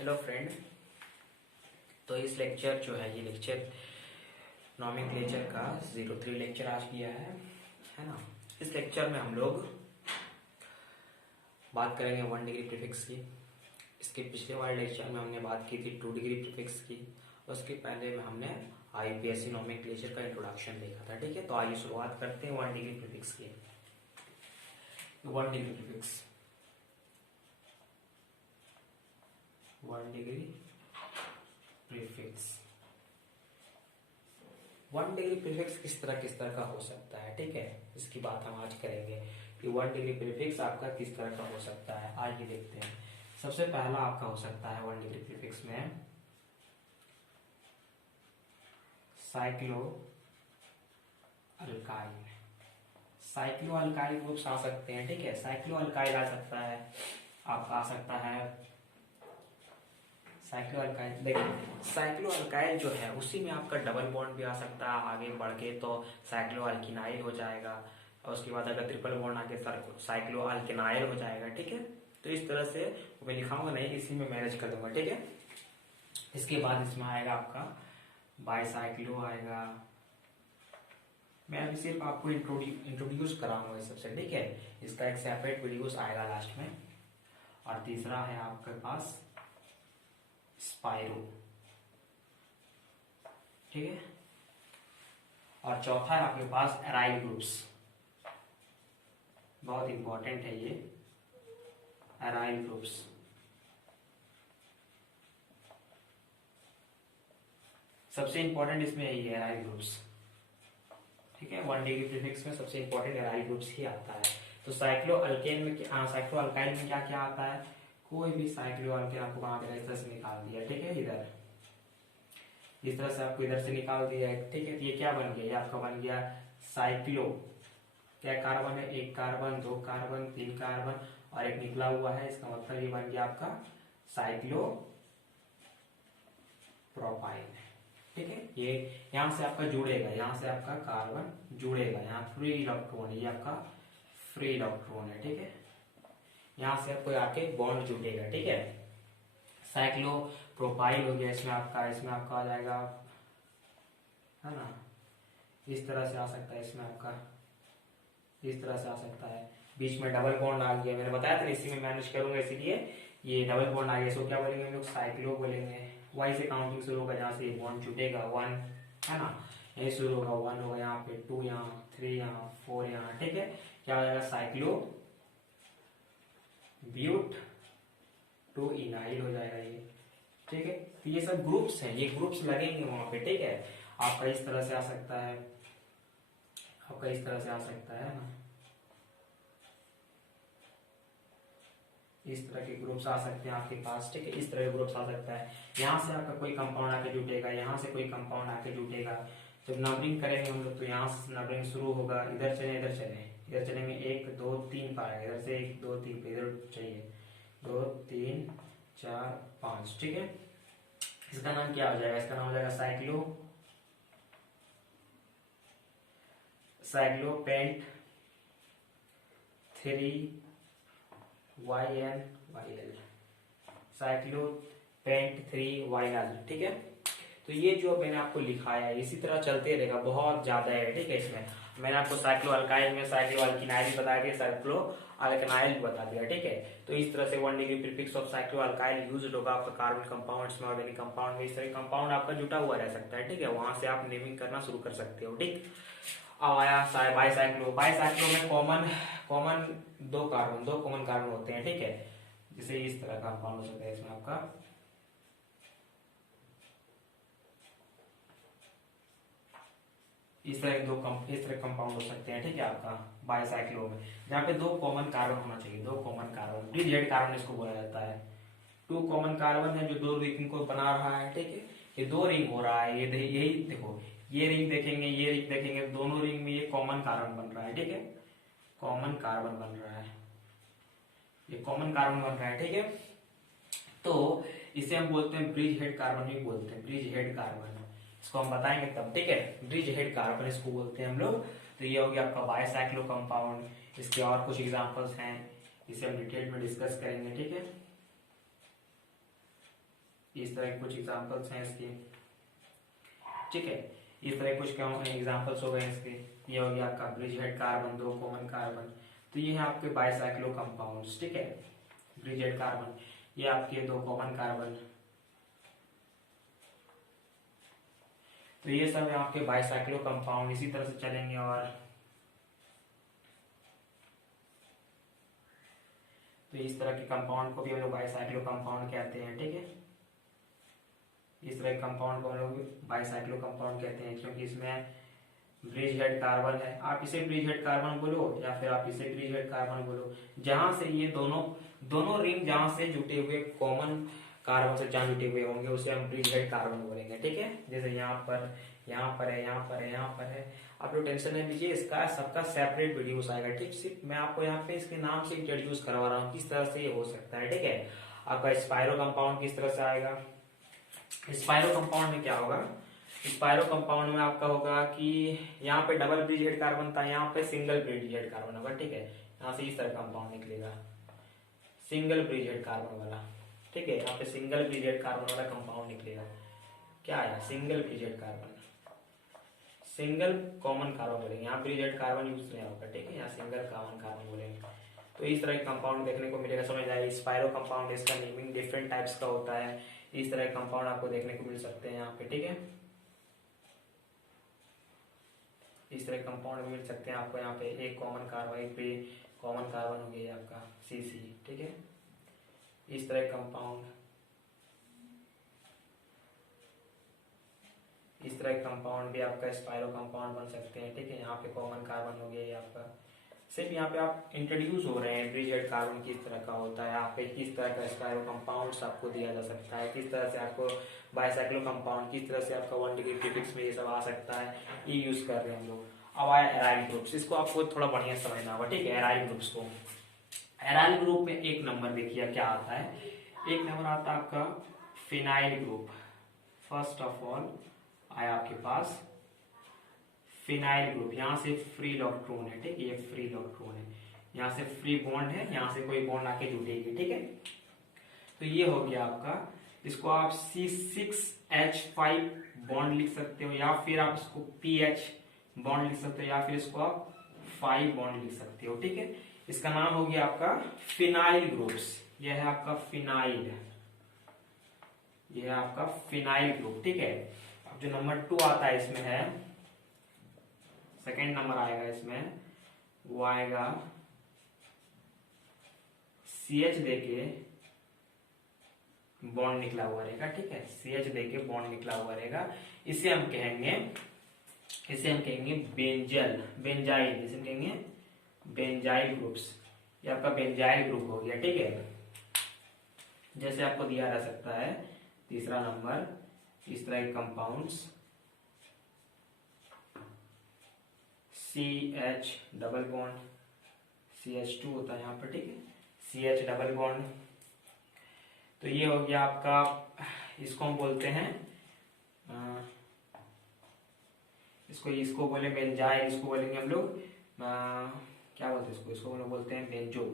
Hello friend. तो इस lecture जो है ये लेक्चर नॉमेनक्लेचर का 03 लेक्चर आज किया है ना। इस लेक्चर में हम लोग बात करेंगे 1 डिग्री प्रीफिक्स की। इसके पिछले वाले लेक्चर में हमने बात की थी 2 डिग्री प्रीफिक्स की। उसके पहले में हमने आईपीएससी नॉमेनक्लेचर का इंट्रोडक्शन देखा था। ठीक है, तो आइए शुरुआत करते हैं 1 डिग्री प्रीफिक्स की। 1 degree prefix 1 degree prefix 1 degree prefix किस तरह का हो सकता है। ठीक है, इसकी बात हम आज करेंगे कि 1 डिग्री प्रीफिक्स आपका किस तरह का हो सकता है। आइए देखते हैं। सबसे पहला आपका हो सकता है 1 डिग्री प्रीफिक्स में cyclo alkyl. Cyclo alkyl groups आ सकते हैं। ठीक है, साइक्लो अल्काइल आ सकता है, आपका आ सकता है साइक्लो अल्काइल। देखिए साइक्लो अल्काइल जो है उसी में आपका डबल बॉन्ड भी आ सकता है, आगे बढ़ के तो साइक्लो अल्किनाइल हो जाएगा, और उसके बाद अगर ट्रिपल बॉन्ड आगे साइक्लो अल्किनाइल हो जाएगा। ठीक है, तो इस तरह से मैं लिखाऊंगा नहीं, इसी में मैनेज कर दूंगा। ठीक है, इसके बाद इसमें आएगा आपका बाईसाइक्लो आएगा। मैं अभी सिर्फ आपको इंट्रोड्यूस कराऊंगा इस सबसे। ठीक है, इसका एक सेपरेट वीडियोस आएगा लास्ट में। और तीसरा है आपके पास स्पाइरो। ठीक है, और चौथा है आपके पास एराइल ग्रुप्स। बहुत इंपॉर्टेंट है ये एराइल ग्रुप्स। सबसे इंपॉर्टेंट इसमें यही है एराइल ग्रुप्स। ठीक है, 1 डिग्री प्रीफिक्स में सबसे इंपॉर्टेंट एराइल ग्रुप्स ही आता है। तो साइक्लो अल्केन में साइक्लो अल्काइल में क्या क्या आता है, कोई भी साइक्लो अल्केन आपको बना देगा, इस तरह से निकाल दिया। ठीक है, इधर इस तरह से आपको इधर से निकाल दिया है। ठीक है, तो ये क्या बन गया, ये आपका बन गया साइक्लो। क्या कार्बन है, एक कार्बन, दो कार्बन, तीन कार्बन और एक निकला हुआ है, इसका मतलब ये बन गया आपका साइक्लो प्रोपाइल। ठीक है, ये यहां से आपका जुड़ेगा, यहां से आपका कार्बन जुड़ेगा, यहाँ फ्री इलेक्ट्रॉन, ये आपका फ्री इलेक्ट्रॉन है। ठीक है, यहां से आपको आके बॉन्ड जुड़ेगा। ठीक है, साइक्लो प्रोपाइल हो गया। इसमें आपका आ जाएगा, है ना, इस तरह से आ सकता है। इसमें आपका इस तरह से आ सकता है, बीच में डबल बॉन्ड आ गया। मैंने बताया था इसी में मैनेज करूंगा, इसीलिए ये डबल बॉन्ड आ गया। इसको क्या बोलेंगे हम लोग, साइक्लो बोलेंगे। वाई से काउंटिंग शुरू होगा, जहां से ये बॉन्ड जुटेगा 1, है ना, यही शुरू होगा 1 होगा, यहाँ पे 2, यहाँ 3, यहाँ 4, यहाँ। ठीक है, क्या हो जाएगा, साइक्लो ब्यूट 2 इनाइल हो जाएगा ये। ठीक है, तो ये सब ग्रुप्स हैं, ये ग्रुप्स लगेंगे वहां पे। ठीक है, आपका इस तरह से आ सकता है, आपका इस तरह से आ सकता है ना, इस तरह के ग्रुप्स आ सकते हैं आपके पास। ठीक है, इस तरह के ग्रुप्स आ सकता है। यहाँ से आपका कोई कंपाउंड आके जुटेगा, यहाँ से कोई कंपाउंड आके जुटेगा। जब नंबरिंग करेंगे हम लोग तो यहाँ से नंबरिंग शुरू होगा, इधर चले इधर चले, इधर चलेंगे 1 2 3 पर आएगा, इधर से 1 2 3 पे इधर चाहिए 2 3 4 5। ठीक है, इसका नाम क्या हो जाएगा, इसका नाम हो जाएगा साइक्लोपेंट 3YnYl, साइक्लोपेंट 3Yl। ठीक है, तो ये जो मैंने आपको लिखा है इसी तरह चलते रहेगा, बहुत ज्यादा है। ठीक है, इसमें मैंने आपको साइक्लो अल्काइल में साइक्लो अल्किनाइल बता दिया, साइक्लो अल्कनाइल बता दिया। ठीक है, तो इस तरह से 1 degree prefix of cyclo alkyl used होगा आपका कार्बन कंपाउंड्स में, ऑर्गेनिक कंपाउंड में। इस तरह कंपाउंड आपका जुटा हुआ रह सकता है। ठीक है, वहां से आप नेमिंग करना शुरू कर सकते हो। ठीक, अब आया बाईसाइक्लो। बाईसाइक्लो में कॉमन दो कॉमन कार्बन होते हैं। ठीक है, जैसे इस तरह का कंपाउंड हो सकता है, इसमें आपका इस तरह कंपाउंड हो सकते हैं। ठीक है, आपका बाईसाइक्लो में जहाँ पे 2 कॉमन कार्बन होना चाहिए, 2 कॉमन कार्बन, ब्रिजहेड कार्बन इसको बोला जाता है। 2 कॉमन कार्बन है जो 2 रिंग को बना रहा है। ठीक है, ये 2 रिंग हो रहा है, ये यही देखो, ये रिंग देखेंगे, ये रिंग देखेंगे, दोनों रिंग में ये कॉमन कार्बन बन रहा है। ठीक है, कॉमन कार्बन बन रहा है, ये कॉमन कार्बन बन रहा है। ठीक है, तो इसे हम बोलते हैं ब्रिज हेड कार्बन भी बोलते हैं, ब्रिज हेड कार्बन। इसको हम बताएंगे तब। ठीक है, ब्रिज हेड कार्बन इसको बोलते हैं हम लोग। तो ये हो गया आपका बाईसाइक्लो कंपाउंड। इसके और कुछ एग्जांपल्स हैं, इसे हम डिटेल में डिस्कस करेंगे। ठीक है, इस तरह के कुछ एग्जांपल्स हैं इसके, ठीक है। इस तरह कुछ एग्जांपल्स हो गए इसके। ये हो गया आपका bridge head carbon, 2 common carbon. तो ये है आपके बाइसाइक्लो कंपाउंड्स, ठीक है। ब्रिज हेड कार्बन, ये आपके 2 कॉमन कार्बन। तो ये सब है आपके बाइसाइक्लो कंपाउंड। इसी तरह से चलेंगे और तो इस तरह के कंपाउंड को भी हम लोग बाइसाइक्लो कंपाउंड कहते हैं, ठीक है। इस तरह के कंपाउंड को हम लोग बाइसाइक्लो कंपाउंड कहते हैं, क्योंकि इसमें ब्रिज हेड कार्बन है। आप इसे ब्रिज हेड कार्बन बोलो या फिर आप इसे ब्रिज हेड कार्बन बोलो, जहां से ये दोनों रिंग जहां से जुटे हुए कॉमन कार्बन से जहां जुटे हुए होंगे उसे हम ब्रिज हेड कार्बन बोलेंगे, ठीक है। जैसे यहाँ पर है, यहाँ पर है, यहाँ पर है। आप लोग टेंशन नहीं लीजिए, इसका सबका सेपरेट वीडियोस आएगा, ठीक। सिर्फ मैं आपको यहाँ पे इसके नाम से इंट्रोड्यूस करवा रहा हूँ किस तरह से ये हो सकता है, ठीक है। आपका स्पाइरो कंपाउंड किस तरह से आएगा। स्पाइरो कंपाउंड में क्या होगा, स्पाइरो कंपाउंड में आपका होगा कि यहाँ पे डबल ब्रिज हेड कार्बन था, यहाँ पे सिंगल ब्रिज हेड कार्बन होगा, ठीक है। यहाँ से इस तरह कंपाउंड निकलेगा, सिंगल ब्रिज हेड कार्बन वाला, ठीक है। यहाँ पे सिंगल ब्रिज हेड कार्बन वाला कंपाउंड निकलेगा। क्या आया, single bridge head carbon, single common carbon बोलेंगे, यहाँ ब्रिज हेड कार्बन यूज नहीं होगा, ठीक है। यहाँ सिंगल कॉमन कार्बन बोलेंगे। तो इस तरह के कंपाउंड देखने को मिलेगा, समझ आए। स्पाइरो कंपाउंड, इसका नेमिंग डिफरेंट टाइप्स का होता है। इस तरह के कंपाउंड आपको देखने को मिल सकते हैं यहाँ पे, ठीक है। इस तरह कंपाउंड मिल सकते हैं आपको यहाँ पे। एक कॉमन कार्बन, एक कॉमन कार्बन हो गया आपका CC, ठीक है। इस तरह कंपाउंड, इस तरह कंपाउंड भी आपका स्पाइरो कंपाउंड बन सकते हैं, ठीक है। यहाँ पे कॉमन कार्बन हो गया ये आपका। सिर्फ यहाँ पे आप इंट्रोड्यूस हो रहे हैं ब्रिज हेड कार्बन किस तरह का होता है, आप पे किस तरह का स्पाइरो कंपाउंड्स आपको दिया जा सकता है, किस तरह से आपको बाइसाइक्लो कंपाउंड, किस तरह से आपका 1 डिग्री प्रीफिक्स में ये सब आ सकता है, ये यूज कर रहे हैं हम लोग। अब आया एराइल ग्रुप्स, इसको आपको थोड़ा बढ़िया समझना होगा, ठीक है। एराइल ग्रुप्स को, एराइल ग्रुप में एक नंबर देखिए क्या आता है। एक नंबर आता है आपका phenyl group. First of all आया आपके पास फिनाइल ग्रुप, यहाँ से फ्री इलेक्ट्रॉन है, ठीक है। ये फ्री इलेक्ट्रॉन है, यहाँ से फ्री बॉन्ड है, यहाँ से कोई बॉन्ड आके जुटेगी, ठीक है। तो ये हो गया आपका। इसको आप C6H5 बॉन्ड लिख सकते हो, या फिर आप इसको PH बॉन्ड लिख सकते हो, या फिर इसको आप 5 बॉन्ड लिख सकते हो, ठीक है। इसका नाम हो गया आपका फिनाइल ग्रुप्स। यह है आपका फिनाइल, यह है आपका फिनाइल ग्रुप, ठीक है। अब जो नंबर 2 आता है इसमें है, सेकेंड नंबर आएगा इसमें, वो आएगा CH देके बॉन्ड निकला हुआ रहेगा, ठीक है। CH देके बॉन्ड निकला हुआ रहेगा। इसे हम कहेंगे बेंजल, बेंजाइल, इसे कहेंगे बेंजाइल ग्रुप्स। ये आपका बेंजाइल ग्रुप हो गया, ठीक है। जैसे आपको दिया जा सकता है तीसरा नंबर, इस तरह के compounds CH double bond, CH2 होता है यहाँ पर, ठीक है। CH double bond. तो ये हो गया आपका, इसको हम बोलते हैं इसको बोले बेंजाइल, इसको बोलेंगे हम लोग क्या बोलते हैं इसको हम लोग बोलते हैं बेंजो,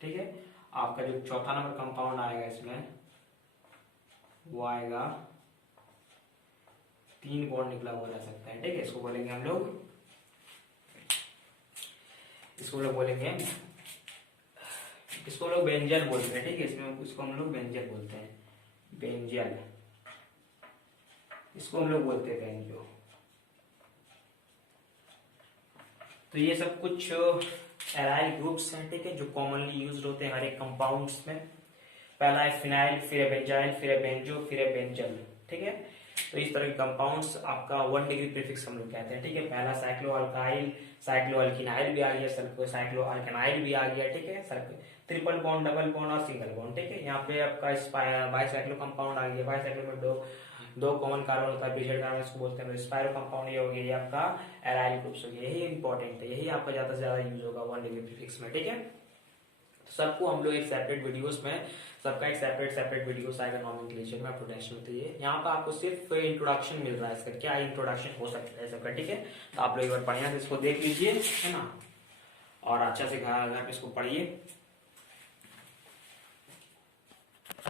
ठीक है। आपका जो चौथा नंबर कंपाउंड आएगा इसमें, वो आएगा 3 बॉन्ड निकला हुआ रह सकता है, ठीक है। इसको बोलेंगे हम लोग बेंजल बोलते हैं, ठीक है। इसको हम लोग बेंजल बोलते हैं, बेंजल। इसको हम लोग बोलते हैं बेंजो। तो ये सब कुछ एराइल ग्रुप्स हैं, ठीक है, जो कॉमनली यूज होते हैं हर एक कंपाउंड्स में। पहला है फिनाइल, फिर है बेंजाइल, फिर है बेंजो, फिर है बेंजल, ठीक है। तो इस तरह के कंपाउंड्स आपका 1 डिग्री प्रीफिक्स हम लोग कहते हैं, ठीक है। पहला साइक्लो अल्काइल, साइक्लो अल्किनाइल भी आ गया, साइक्लो अल्केनाइल भी आ गया, ठीक है। ट्रिपल बॉन्ड, डबल बॉन्ड और सिंगल बॉन्ड, ठीक है। यहाँ पे आपका बाइसाइक्लो कंपाउंड आ गया। बाइसाइक्लो में दो कॉमन कार्बन होता है, ब्रिज हेड कार्बन इसको बोलते हैं। स्पाइरो कंपाउंड ये हो गया, ये आपका एराइल ग्रुप्स हो गया। यही इंपॉर्टेंट है, यही आपका ज्यादा से ज्यादा यूज होगा 1 डिग्री प्रीफिक्स में, ठीक है। सबको हम लोग एक सेपरेट वीडियोस में, सबका एक सेपरेट वीडियोस आएगा नॉमेनक्लेचर में, प्रोटेक्शन में। तो ये यहाँ पर आपको सिर्फ इंट्रोडक्शन मिल रहा है, इसका क्या इंट्रोडक्शन हो सकता है सबका, ठीक है। तो आप लोग एक बार बढ़िया से इसको देख लीजिए, है ना, और अच्छा से घर पे इसको पढ़िए।